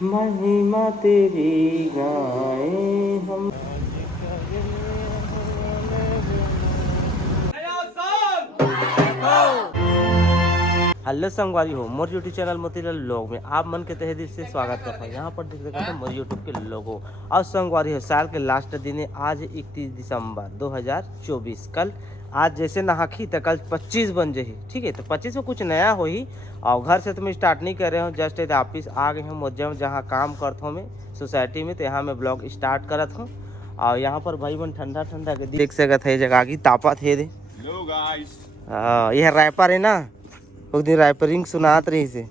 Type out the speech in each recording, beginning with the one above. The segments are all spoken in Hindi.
महिमा तेरी गाएं हम। हेलो संगवारी हो, मोर यूट्यूब चैनल मोतीलाल लोग में आप मन के तहे दिल से स्वागत करता हूँ। यहाँ पर देख सकते हैं मोर यूट्यूब के लोगों और संगवारी हो, साल के लास्ट दिन है। आज 31 दिसंबर 2024। कल आज जैसे नहाखी तो कल 25 बन जाही। ठीक है, तो 25 में कुछ नया हो ही। और घर से तो मैं स्टार्ट नहीं कर रहा हूँ, जस्ट एक ऑफिस आ गए हूँ मोजा जहाँ काम करता हूँ मैं सोसाइटी में, तो यहाँ मैं ब्लॉग स्टार्ट करत हूँ। और यहाँ पर भाई मन ठंडा ठंडा के देख सकते है, जगह की तापा थे दे। यह रैपर है ना, उस दिन रैपरिंग सुनात रही से।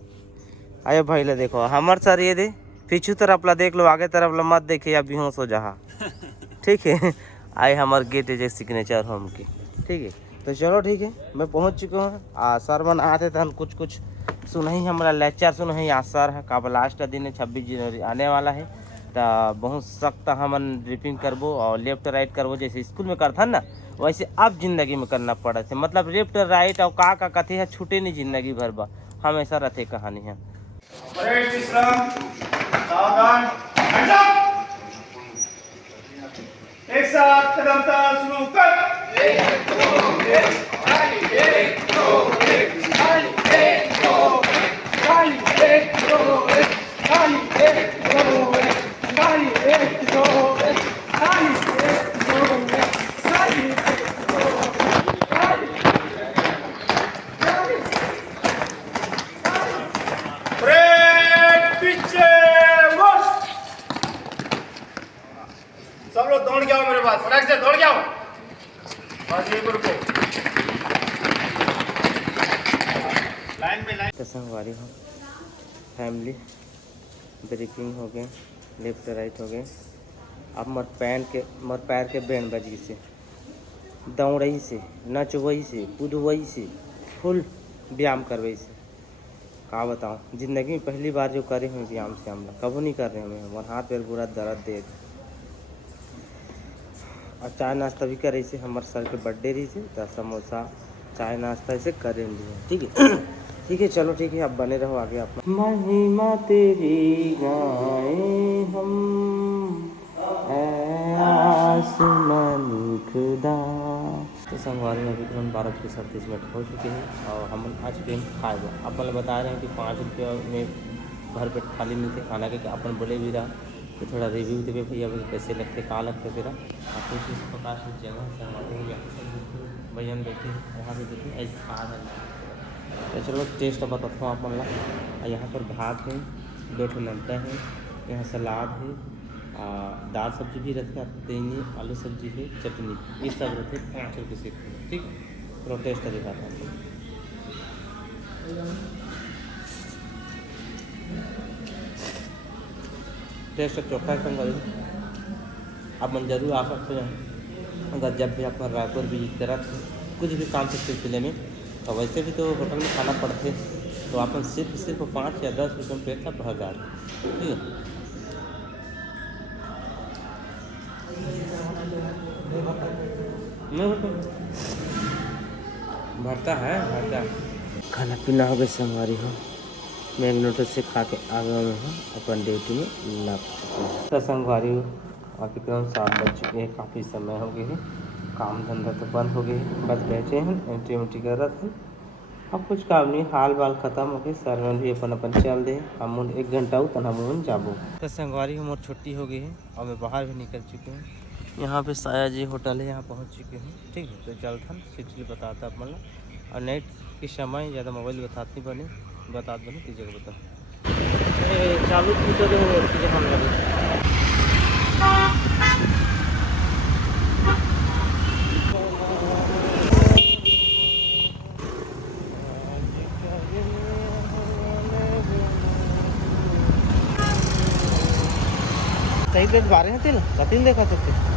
आये भाई ला देखो हमार सर ये दे, पीछू तरफ ला देख लो, आगे तरफ ला मत देखे या बेहोश हो जहा। ठीक है, आए हमार गेट है सिग्नेचर होम की। ठीक है, तो चलो ठीक है, मैं पहुंच चुका हूँ। सर मन आते थे कुछ कुछ सुनही, हमारा लेक्चर सुनही। आज सर है का लास्ट दिन है, 26 जनवरी आने वाला है। तो बहुत सख्त हमन ड्रिपिंग करबो और लेफ्ट राइट करबो, जैसे स्कूल में करथा ना वैसे अब जिंदगी में करना पड़ा थे। मतलब लेफ्ट राइट और का कथे है छूटे नहीं जिंदगी भर बा, हमेशा रहते कहानी है। एक साथ कदम शुरू कर। सब लोग दौड़ के आओ मेरे पास, फटाक से दौड़ के आओ। बस यहीं पर रुको, लाइन पे लाइन। संगवारी हो, फैमिली ब्रेकिंग हो गए, लेफ्ट राइट हो गए। अब मर पैर के बैंड बज गई से, दौड़ई से, नचवई से, कूदवई से, फुल व्यायाम करवई से। का बताऊँ, जिंदगी में पहली बार जो करे हैं व्यायाम से, हम लोग कभी नहीं कर रहे हैं। हमारे हाथ पैर पूरा दर्द दे। और चाय नाश्ता भी करे से, हमारे सर के बर्थडे रही से, तो समोसा चाय नाश्ता ऐसे करें लिए। ठीक है ठीक है, चलो ठीक है, अब बने रहो आगे आप। महिमा तेरी गाएं हम, आसमान खुदा। तो संगवारी में अभी तुरंत 12:37 हो चुके हैं और हम आज पेन खाए। अपन बता रहे हैं कि 5 रुपये में भर पेट थाली मिलते खाना के। अपन बोले भी रहा तो थोड़ा रिव्यू देवे भैया, कैसे लगते कहाँ लगते तेरा। कुछ इस प्रकार से जगह से भैया बैठे यहाँ पे देखें ऐसे खा रहे। तो चलो टेस्ट बताता हूँ आप लोग। यहाँ पर भात है, 2 नमता है, यहाँ सलाद है, दाल सब्जी भी रखते हैं, दही आलू सब्जी है, चटनी, ये सब रहते 5 रुपये से। ठीक है, चलो टेस्ट दिखाता हूँ। टेस्ट चोखा है संगवारी, आप मन जरूर आ सकते हैं अगर जब भी आप रायपुर भी तरफ कुछ भी काम के सिलसिले में। तो वैसे भी तो होटल में खाना पड़ते, तो आप सिर्फ 5 या 10 रुपये में पेट का भर जा रहे। ठीक है, भरता है भरता। खाना पीना हो गया संगवारी हो, मैं 1 मिनट से खा के आ गया हूँ अपन ड्यूटी में लग चुका हूँ। तो संगवारी हो, अभी करीब 7 बज चुके हैं, काफ़ी समय हो गए हैं, काम धंधा तो बंद हो गए, बस बैठे हैं एंट्री कर रहे थे। अब कुछ काम नहीं, हाल बाल खत्म हो गए, सर में भी अपन चल दे। हम 1 घंटा हो तो हम जाबो। तो संगवारी हमारी छुट्टी हो गई है और मैं बाहर भी निकल चुके हैं। यहाँ पे साया जी होटल है, यहाँ पहुँच चुके हैं। ठीक है, तो चलता सिचुएशन बताता अपन और नाइट के समय ज़्यादा मोबाइल बताती बने तीन जगह बता चालू तो हम लगे। सही से बारे हैं तेल कतिल देखा सकते।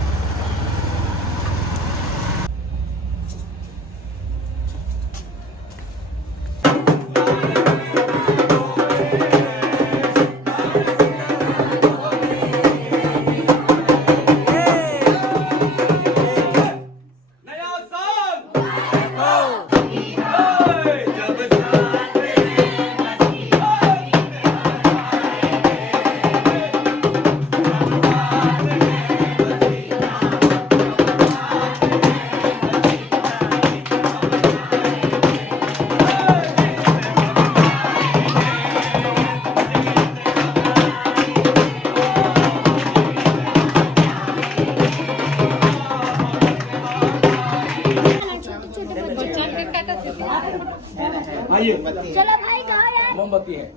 चलो भाई कहाँ यार मोमबत्ती है।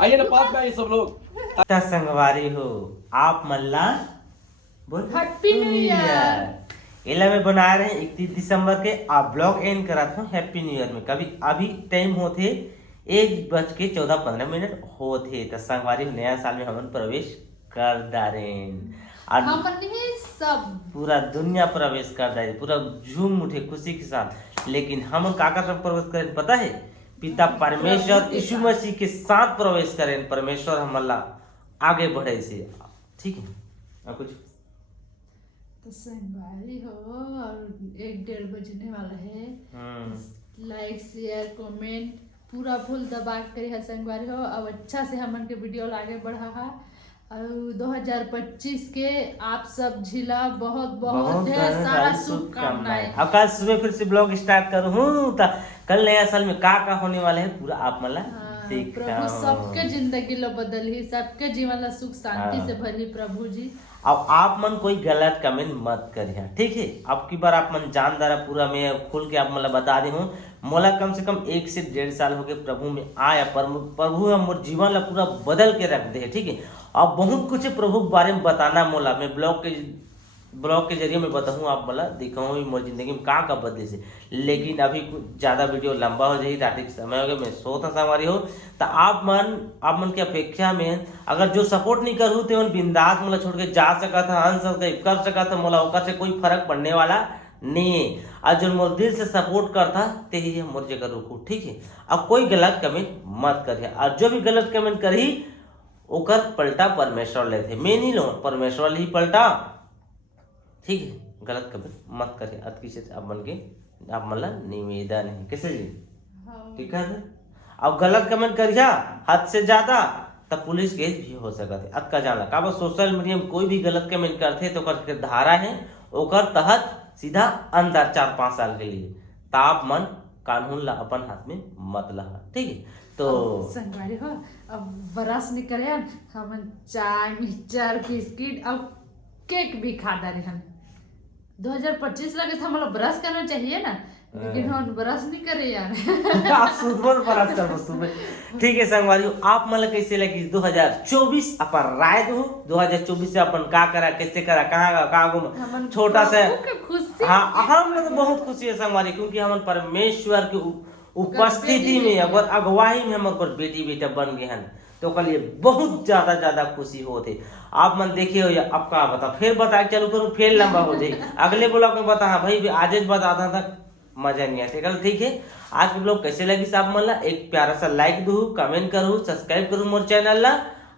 आइए ना पास में आइए सब लोग। अच्छा संगवारी हो आप मल्ला बोल हैप्पी न्यू ईयर। इला में बना रहे हैं 31 दिसंबर के आप ब्लॉग एंड करा था हैप्पी न्यू ईयर में कभी अभी टाइम होते 1:14-15 होते तो संगवारी नया साल में हम प्रवेश कर दारेन और हम नहीं सब पूरा दुनिया प्रवेश कर दारे पूरा झूम उठे खुशी के साथ। लेकिन हम काका सब प्रवेश करें पता है पिता परमेश्वर यीशु मसीह के साथ प्रवेश करें परमेश्वर हमला आगे बढ़े से ठीक है और कुछ तो संगवारी हो और 1-1:30 बजने वाला है। लाइक शेयर कमेंट पूरा फुल दबा कर है संगवारी हो। अब अच्छा से हमन के वीडियो आगे बढ़ा है और 2025 के आप सब झिला बहुत बहुत ढेर सारा शुभकामनाएं। अब कल सुबह फिर से ब्लॉग स्टार्ट करूँ तो कल नया साल में का होने वाला है पूरा आप मला प्रभु सबके जिंदगी लो बदली सबके जीवन ला सुख शांति से भरी प्रभु जी। अब आप मन कोई गलत कमेंट मत करिए ठीक है। अब की बार आप मन जानदार पूरा मैं खुल के आप मतलब बता दे हूँ मोला कम से कम 1 से 1.5 साल हो गए प्रभु में आया प्रभु हमर जीवन ला पूरा बदल के रख दे ठीक है। अब बहुत कुछ प्रभु के बारे में बताना मोला मैं ब्लॉग के जरिए मैं बताऊँ आप मला दिखाऊँ मोर जिंदगी में का बदले से। लेकिन अभी कुछ ज़्यादा वीडियो लंबा हो जाएगी रात के समय हो गया मैं सोता संगवारी हो तो आप मन की अपेक्षा में अगर जो सपोर्ट नहीं करूँ तो बिंदास मोला छोड़ के जा सका था अनसब्सक्राइब कर सका था मोला ओकर से कोई फर्क पड़ने वाला नहीं है। और जो मोर दिल से सपोर्ट करता ते ही मोर जगह रुकू ठीक है। अब कोई गलत कमेंट मत करिए और जो भी गलत कमेंट करी ओकर पलटा परमेश्वर ले थे मैं नहीं लो परमेश्वर ही पलटा ठीक है। गलत कमेंट मत करिए अति से आप मन के आप मतलब निवेदन है कैसे जी ठीक है। अब गलत कमेंट करिए हद से ज्यादा तब पुलिस केस भी हो सकता है अत का जानला का सोशल मीडिया में कोई भी गलत कमेंट करते तो कर धारा है ओकर तहत सीधा अंदर 4-5 साल के लिए ताप मन कानून ला अपन हाथ में मत लहा ठीक है। तो संगवारी हो अब बरस निकले हम चाय मिक्सचर बिस्किट अब केक भी खा डाले हम 2025 लगे था मतलब ब्रश करना चाहिए ना लेकिन हम ब्रश नहीं करे यार आप सुबह बरात कर सुबह ठीक है संगवारी आप मतलब कैसे लगी 2024 अपन राय दो 2024 से अपन का करा कैसे करा कहाँ घूम छोटा सा खुशी हाँ हम लोग बहुत खुशी है संगवारी क्योंकि हम परमेश्वर के उपस्थिति में अगर अगुवाही में हम बेटी बेटा बन गए हैं तो कल ये बहुत ज्यादा खुशी होते। आप मन देखिए हो अब का बता फिर बता चालू करूँ फिर लंबा हो जाए अगले ब्लॉग में बता हाँ भाई आज बता था मजा नहीं आया ठीक है। आज के ब्लॉग कैसे लगी साहब मला एक प्यारा सा लाइक दू कमेंट करूँ सब्सक्राइब करूँ मोर चैनल ला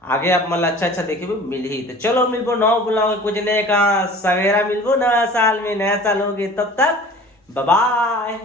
आगे आप मला अच्छा देखे मिल ही तो चलो मिलबो नौ ब्लॉग कुछ नए का सवेरा मिलबो नया साल में नया साल हो गए तब तक बाय बाय।